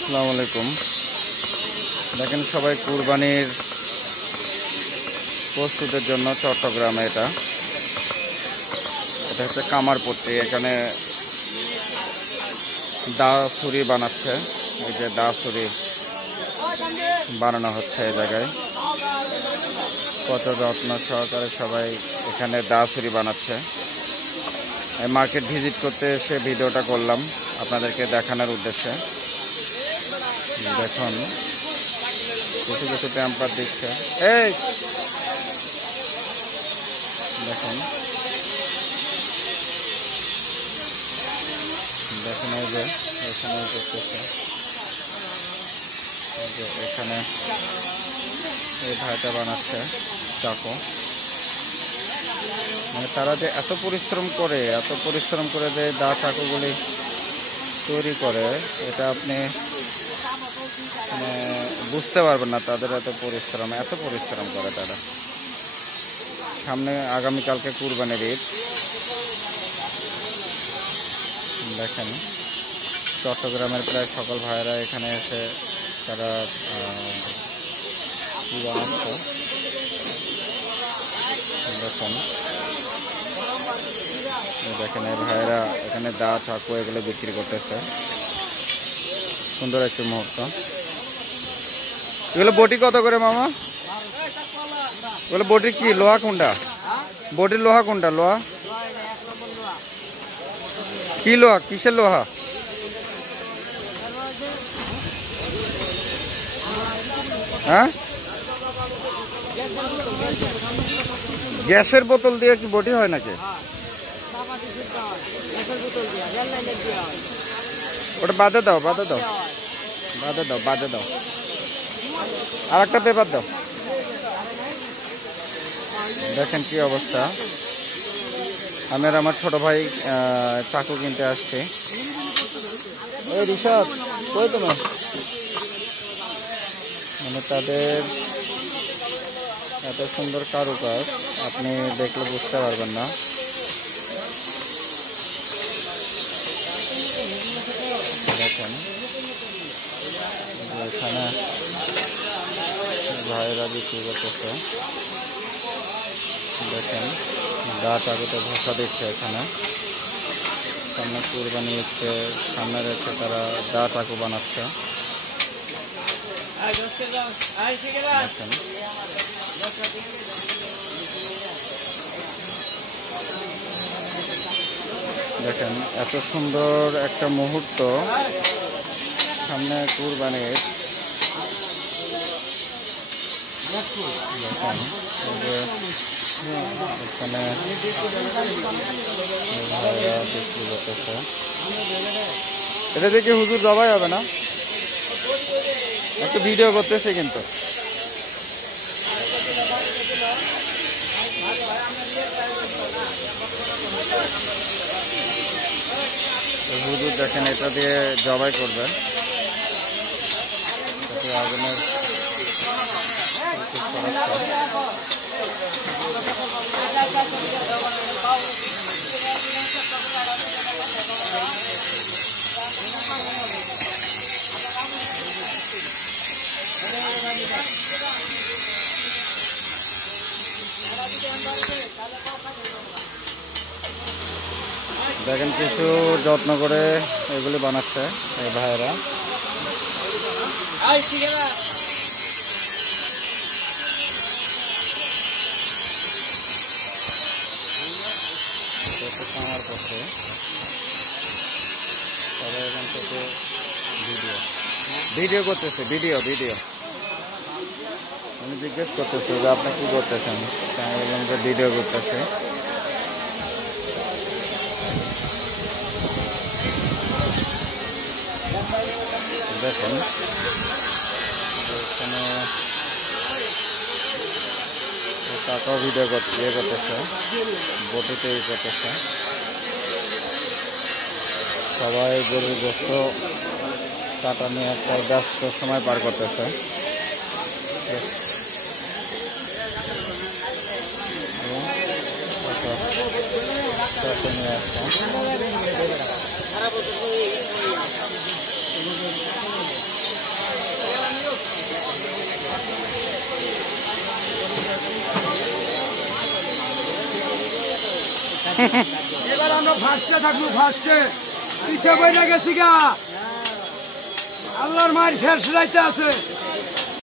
আসসালামু আলাইকুম। দেখেন সবাই কুরবানির প্রস্তুতের জন্য চট্টগ্রামে এটা হচ্ছে কামারপট্টি। এখানে দা ছুরি বানাচ্ছে, এই যে দা ছুরি বানানো হচ্ছে এই জায়গায়। কত যত্ন সহকারে সবাই এখানে দা ছুরি বানাচ্ছে। এই মার্কেট ভিজিট করতে এসে ভিডিওটা করলাম আপনাদেরকে দেখানোর উদ্দেশ্যে। দেখুন কিছু কিছু টেম্পার দিচ্ছে। এই দেখুন দেখুন এই যে এখানে করতেছে, এখানে এই ভাইটা বানাচ্ছে চাকু। মানে তারা যে এত পরিশ্রম করে যে দা চাকুগুলি তৈরি করে, এটা আপনি মানে বুঝতে পারবেন না তাদের এত পরিশ্রম করে তারা। সামনে আগামীকালকে কুরবানির ঈদ। দেখেন চট্টগ্রামের প্রায় সকল ভাইয়েরা এখানে এসে তারা কি বানাচ্ছে দেখেন এই ভাইয়েরা এখানে দা চাকু এগুলো বিক্রি করতেছে। সুন্দর একটি মুহূর্ত। এগুলো বটি কত করে মামা? এগুলো বটি কি লোহা কোনটা? বটির লোহা কোনটা? লোহা কি লোহা? কিসের লোহা? হ্যাঁ, গ্যাসের বোতল দিয়ে কি বটি হয় নাকি? ওটা বাদে দাও আর একটা পেপার দাও। দেখেন কি অবস্থা। আমি আর আমার ছোট ভাই চাকু কিনতে আসছি। ওই ঋষভ কই তুমি? মানে তাদের এত সুন্দর কারুকাজ আপনি দেখলে বুঝতে পারবেন না। দেখেন এখানে ভাইরা বিক্রি করতেছে। দেখেন দা চাকুতে ঘষা দিচ্ছে। এখানে সামনে কুরবানি হচ্ছে, সামনে রেখে তারা দা চাকু বানাচ্ছে। দেখেন এত সুন্দর একটা মুহূর্ত সামনে কুরবানির। দেখেন এখানে বিক্রি করতেছে। এটা দেখে হুজুর জবাই হবে না, একটু ভিডিও করতেছে কিন্তু। হুজুর দেখেন এটা দিয়ে জবাই করবে। আগুনের দেখেন কিছু যত্ন করে এগুলি বানাচ্ছে এই ভাইয়েরা। আমার পথে সবাই এখান থেকে ভিডিও করতেছে। ভিডিও আমি জিজ্ঞেস করতেছি যে আপনি কি করতেছেন, আমি বললাম যে ভিডিও করতেছে। দেখেন এখানে কাকাও ভিডিও করতেছে, বটিতে করতেছে। সবাই গরুর গোস্ত কাটা নিয়ে একটা ব্যস্ত সময় পার করতেছে। নিয়ে আসছে এবার আমরা ফার্স্টে থাকবো, ফার্স্টে পিঠে বইটা গেছি গা, আল্লাহর মায়ের শেষ রাইতে আছে।